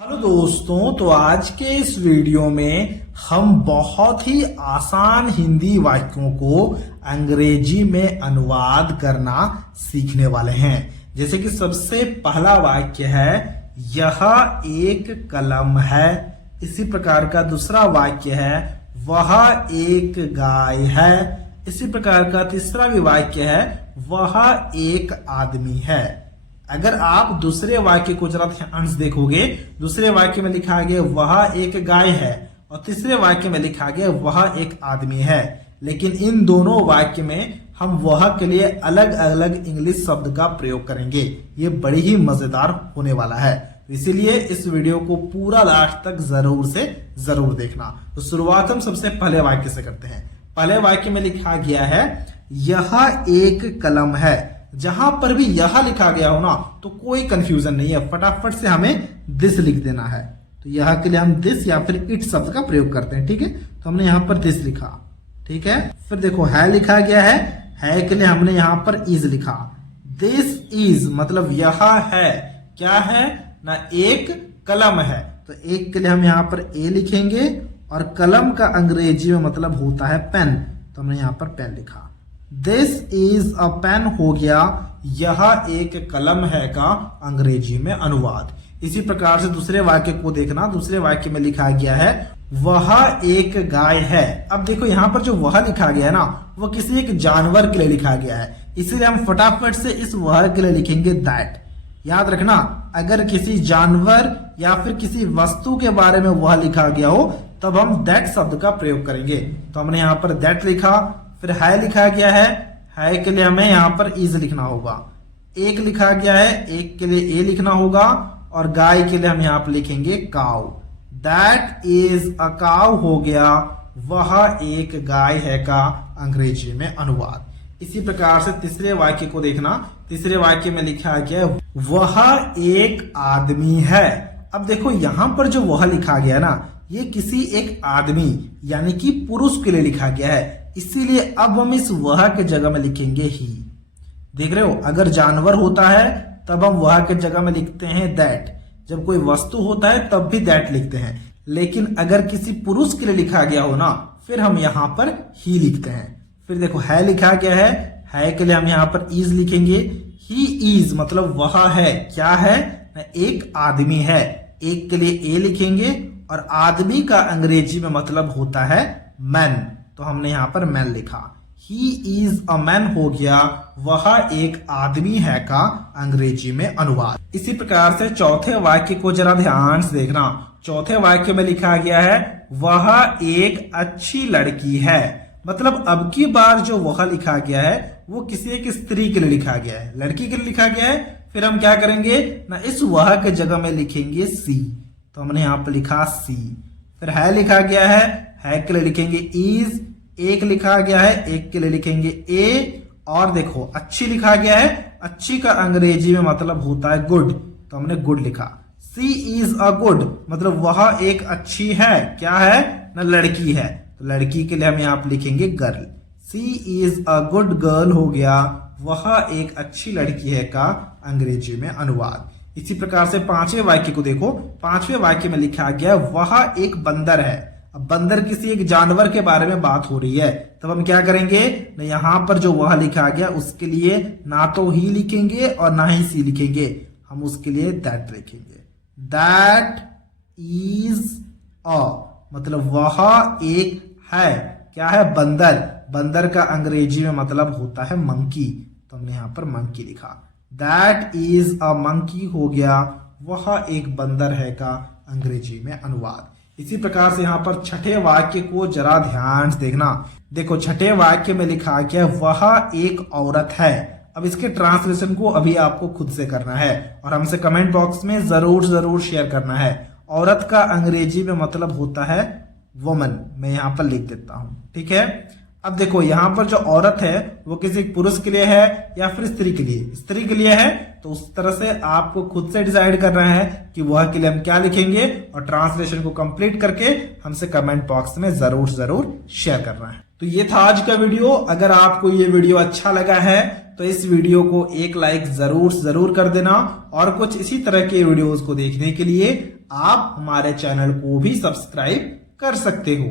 Hello दोस्तों, तो आज के इस वीडियो में हम बहुत ही आसान हिंदी वाक्यों को अंग्रेजी में अनुवाद करना सीखने वाले हैं। जैसे कि सबसे पहला वाक्य है, यह एक कलम है। इसी प्रकार का दूसरा वाक्य है, वह एक गाय है। इसी प्रकार का तीसरा भी वाक्य है, वह एक आदमी है। अगर आप दूसरे वाक्य को जरा ध्यान से देखोगे, दूसरे वाक्य में लिखा गया वह एक गाय है और तीसरे वाक्य में लिखा गया वह एक आदमी है। लेकिन इन दोनों वाक्य में हम वह के लिए अलग अलग इंग्लिश शब्द का प्रयोग करेंगे। ये बड़ी ही मजेदार होने वाला है, इसीलिए इस वीडियो को पूरा लास्ट तक जरूर से जरूर देखना। तो शुरुआत हम सबसे पहले वाक्य से करते हैं। पहले वाक्य में लिखा गया है, यह एक कलम है। जहां पर भी यह लिखा गया हो ना, तो कोई कंफ्यूजन नहीं है, फटाफट से हमें दिस लिख देना है। तो यह के लिए हम दिस या फिर इट शब्द का प्रयोग करते हैं। ठीक है, तो हमने यहां पर दिस लिखा। ठीक है, फिर देखो है लिखा गया है के लिए हमने यहां पर इज लिखा। दिस इज मतलब यह है, क्या है ना, एक कलम है। तो एक के लिए हम यहां पर ए लिखेंगे और कलम का अंग्रेजी में मतलब होता है पेन, तो हमने यहां पर पेन लिखा। दिस इज अ पेन हो गया यह एक कलम है का अंग्रेजी में अनुवाद। इसी प्रकार से दूसरे वाक्य को देखना। दूसरे वाक्य में लिखा गया है, वह एक गाय है। अब देखो यहां पर जो वह लिखा गया है ना, वो किसी एक जानवर के लिए लिखा गया है, इसीलिए हम फटाफट से इस वह के लिए लिखेंगे दैट। याद रखना, अगर किसी जानवर या फिर किसी वस्तु के बारे में वह लिखा गया हो तब हम दैट शब्द का प्रयोग करेंगे। तो हमने यहां पर दैट लिखा। फिर है लिखा गया है के लिए हमें यहां पर इज लिखना होगा। एक लिखा गया है, एक के लिए ए लिखना होगा और गाय के लिए हम यहां पर लिखेंगे cow. That is a cow हो गया वह एक गाय है का अंग्रेजी में अनुवाद। इसी प्रकार से तीसरे वाक्य को देखना। तीसरे वाक्य में लिखा गया वह एक आदमी है। अब देखो यहां पर जो वह लिखा गया ना, ये किसी एक आदमी यानी कि पुरुष के लिए लिखा गया है, इसीलिए अब हम इस वह के जगह में लिखेंगे ही। देख रहे हो, अगर जानवर होता है तब हम वह के जगह में लिखते हैं दैट, जब कोई वस्तु होता है तब भी दैट लिखते हैं। लेकिन अगर किसी पुरुष के लिए लिखा गया हो ना, फिर हम यहां पर ही लिखते हैं। फिर देखो है लिखा गया है के लिए हम यहां पर इज लिखेंगे। ही इज मतलब वह है, क्या है ना, एक आदमी है। एक के लिए ए लिखेंगे और आदमी का अंग्रेजी में मतलब होता है मैन, तो हमने यहां पर मैन लिखा। ही इज अ मैन हो गया वह एक आदमी है का अंग्रेजी में अनुवाद। इसी प्रकार से चौथे वाक्य को जरा ध्यान से देखना। चौथे वाक्य में लिखा गया है, वह एक अच्छी लड़की है। मतलब अब की बार जो वह लिखा गया है वो किसी एक स्त्री के लिए लिखा गया है, लड़की के लिए लिखा गया है। फिर हम क्या करेंगे ना, इस वह के जगह में लिखेंगे सी, तो हमने यहां पर लिखा सी। फिर है लिखा गया है के लिए लिखेंगे इज। एक लिखा गया है, एक के लिए लिखेंगे ए। और देखो अच्छी लिखा गया है, अच्छी का अंग्रेजी में मतलब होता है गुड, तो हमने गुड लिखा। सी इज अ गुड मतलब वह एक अच्छी है, क्या है ना, लड़की है, तो लड़की के लिए हम यहाँ पर लिखेंगे girl. She is a good girl हो गया वह एक अच्छी लड़की है का अंग्रेजी में अनुवाद। इसी प्रकार से पांचवें वाक्य को देखो। पांचवें वाक्य में लिखा गया वह एक बंदर है। अब बंदर किसी एक जानवर के बारे में बात हो रही है, तब हम क्या करेंगे ना, यहां पर जो वह लिखा गया उसके लिए ना तो ही लिखेंगे और ना ही सी लिखेंगे, हम उसके लिए दैट लिखेंगे। दैट इज अ मतलब वह एक है, क्या है, बंदर। बंदर का अंग्रेजी में मतलब होता है मंकी, तो हमने यहां पर मंकी लिखा। दैट इज अ मंकी हो गया वह एक बंदर है का अंग्रेजी में अनुवाद। इसी प्रकार से यहाँ पर छठे वाक्य को जरा ध्यान से देखना। देखो छठे वाक्य में लिखा गया वह एक औरत है। अब इसके ट्रांसलेशन को अभी आपको खुद से करना है और हमसे कमेंट बॉक्स में जरूर शेयर करना है। औरत का अंग्रेजी में मतलब होता है वुमन, मैं यहाँ पर लिख देता हूं। ठीक है, अब देखो यहाँ पर जो औरत है वो किसी पुरुष के लिए है या फिर स्त्री के लिए। स्त्री के लिए है तो उस तरह से आपको खुद से डिसाइड करना है कि वह के लिए हम क्या लिखेंगे और ट्रांसलेशन को कंप्लीट करके हमसे कमेंट बॉक्स में जरूर शेयर करना है। तो ये था आज का वीडियो। अगर आपको ये वीडियो अच्छा लगा है तो इस वीडियो को एक लाइक जरूर कर देना और कुछ इसी तरह के वीडियोस को देखने के लिए आप हमारे चैनल को भी सब्सक्राइब कर सकते हो।